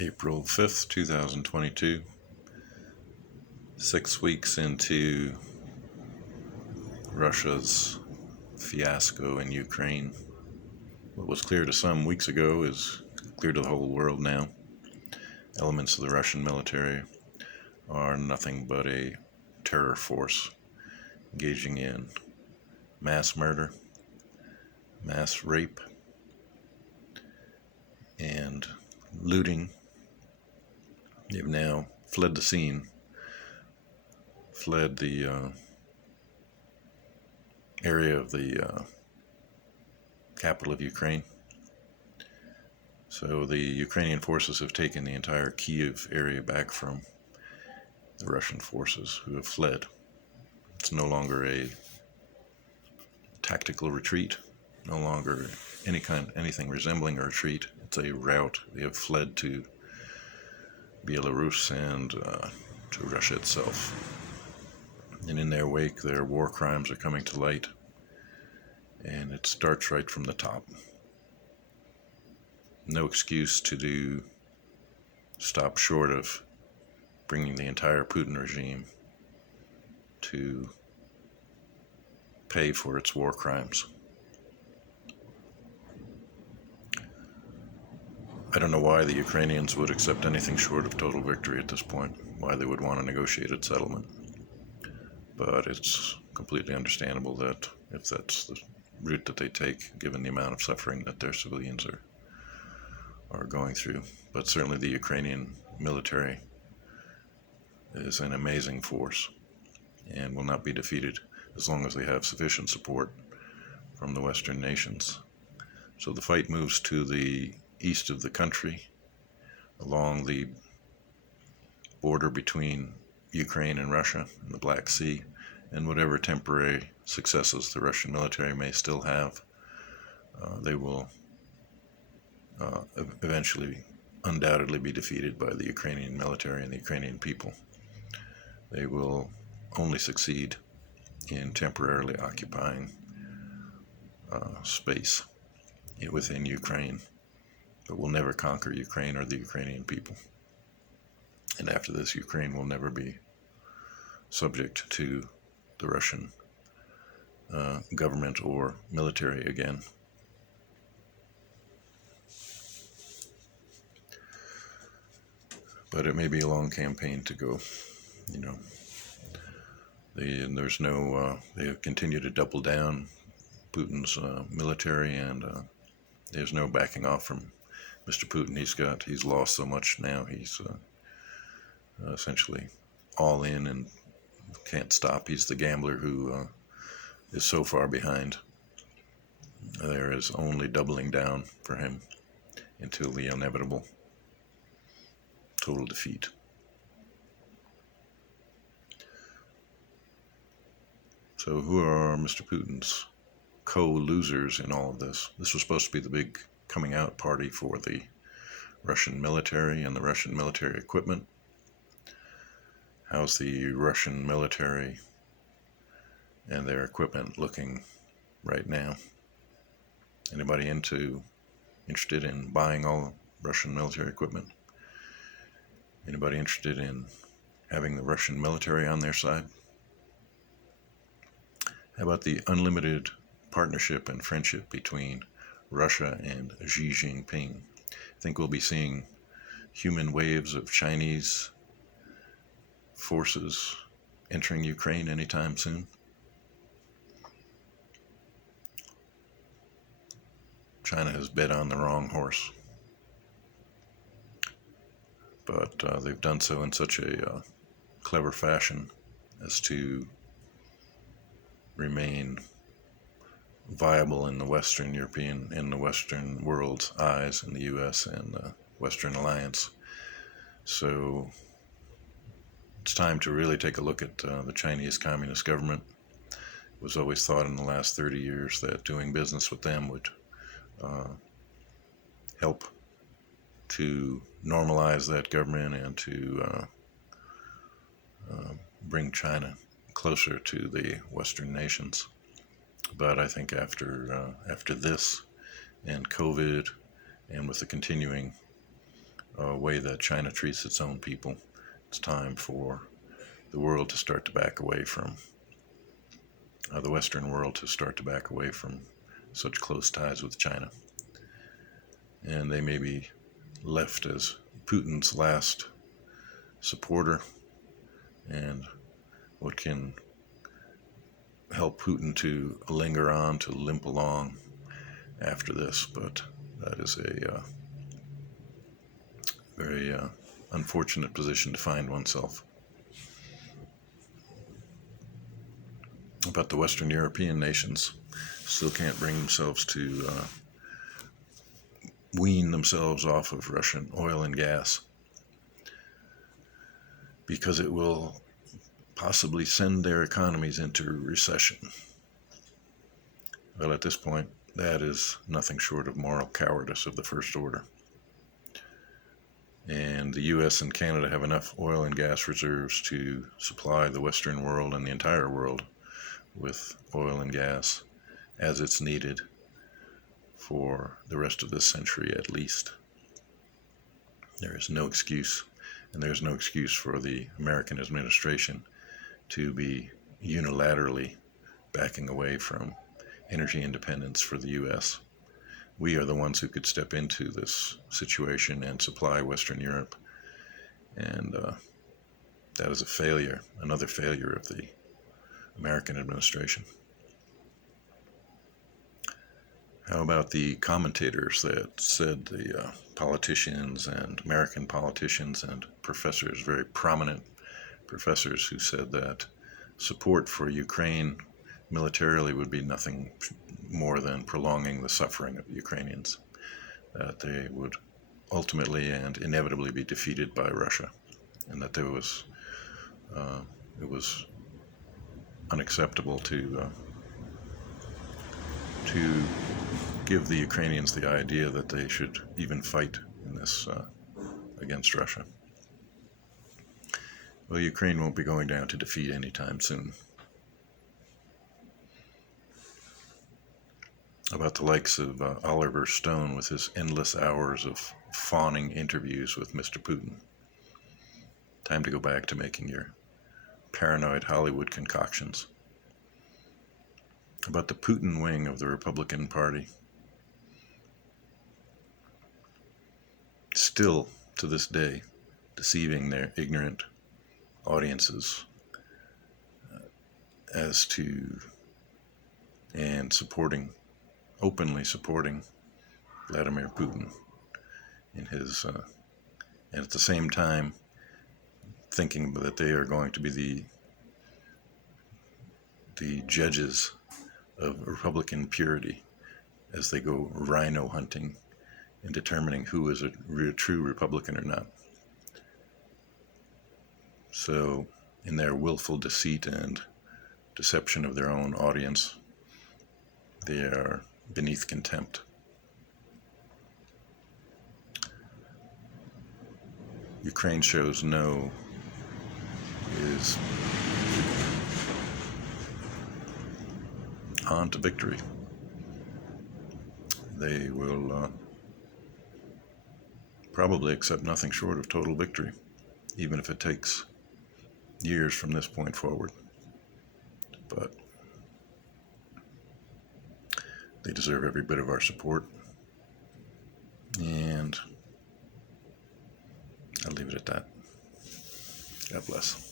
April 5th, 2022, 6 weeks into Russia's fiasco in Ukraine. What was clear to some weeks ago is clear to the whole world now. Elements of the Russian military are nothing but a terror force engaging in mass murder, mass rape, and looting. They've now fled the scene, fled the area of the capital of Ukraine. So the Ukrainian forces have taken the entire Kiev area back from the Russian forces who have fled. It's no longer a tactical retreat, no longer anything resembling a retreat. It's a rout. They have fled to Belarus and to Russia itself. And in their wake, their war crimes are coming to light. And it starts right from the top. No excuse to stop short of bringing the entire Putin regime to pay for its war crimes. I don't know why the Ukrainians would accept anything short of total victory at this point, why they would want a negotiated settlement. But it's completely understandable that if that's the route that they take, given the amount of suffering that their civilians are going through. But certainly the Ukrainian military is an amazing force and will not be defeated as long as they have sufficient support from the Western nations. So the fight moves to the east of the country, along the border between Ukraine and Russia in the Black Sea, and whatever temporary successes the Russian military may still have, they will eventually undoubtedly be defeated by the Ukrainian military and the Ukrainian people. They will only succeed in temporarily occupying space within Ukraine, but will never conquer Ukraine or the Ukrainian people. And after this, Ukraine will never be subject to the Russian government or military again. But it may be a long campaign to go, They continue to double down Putin's military, and there's no backing off from Mr. Putin. He's lost so much now. He's essentially all in and can't stop. He's the gambler who is so far behind. There is only doubling down for him until the inevitable total defeat. So who are Mr. Putin's co-losers in all of this? This was supposed to be the big coming out party for the Russian military and the Russian military equipment. How's the Russian military and their equipment looking right now? Anybody interested in buying all Russian military equipment? Anybody interested in having the Russian military on their side? How about the unlimited partnership and friendship between Russia and Xi Jinping? I think we'll be seeing human waves of Chinese forces entering Ukraine anytime soon. China has bet on the wrong horse, but they've done so in such a clever fashion as to remain viable in the Western world's eyes, in the U.S. and the Western Alliance. So it's time to really take a look at the Chinese Communist government. It was always thought in the last 30 years that doing business with them would help to normalize that government and to bring China closer to the Western nations. But I think after this and COVID, and with the continuing way that China treats its own people. It's time for the world to start to back away from, the Western world to start to back away from such close ties with China. And they may be left as Putin's last supporter, and what can help Putin to linger on, to limp along after this. But that is a very unfortunate position to find oneself. But the Western European nations still can't bring themselves to wean themselves off of Russian oil and gas, because it will possibly send their economies into recession. Well, at this point, that is nothing short of moral cowardice of the first order. And the US and Canada have enough oil and gas reserves to supply the Western world and the entire world with oil and gas as it's needed for the rest of this century at least. There is no excuse, and there's no excuse for the American administration to be unilaterally backing away from energy independence for the US. We are the ones who could step into this situation and supply Western Europe, and that is a failure, another failure of the American administration. How about the commentators that said, the politicians and American politicians and professors, very prominent professors, who said that support for Ukraine militarily would be nothing more than prolonging the suffering of the Ukrainians, that they would ultimately and inevitably be defeated by Russia, and that it was unacceptable to give the Ukrainians the idea that they should even fight in this against Russia. Well, Ukraine won't be going down to defeat anytime soon. About the likes of Oliver Stone with his endless hours of fawning interviews with Mr. Putin. Time to go back to making your paranoid Hollywood concoctions. About the Putin wing of the Republican Party. Still, to this day, deceiving their ignorant audiences as to, and openly supporting Vladimir Putin in his, and at the same time thinking that they are going to be the judges of Republican purity as they go rhino hunting and determining who is a true Republican or not. So, in their willful deceit and deception of their own audience, they are beneath contempt. Ukraine shows is on to victory. They will probably accept nothing short of total victory, even if it takes years from this point forward. But they deserve every bit of our support, and I'll leave it at that. God bless.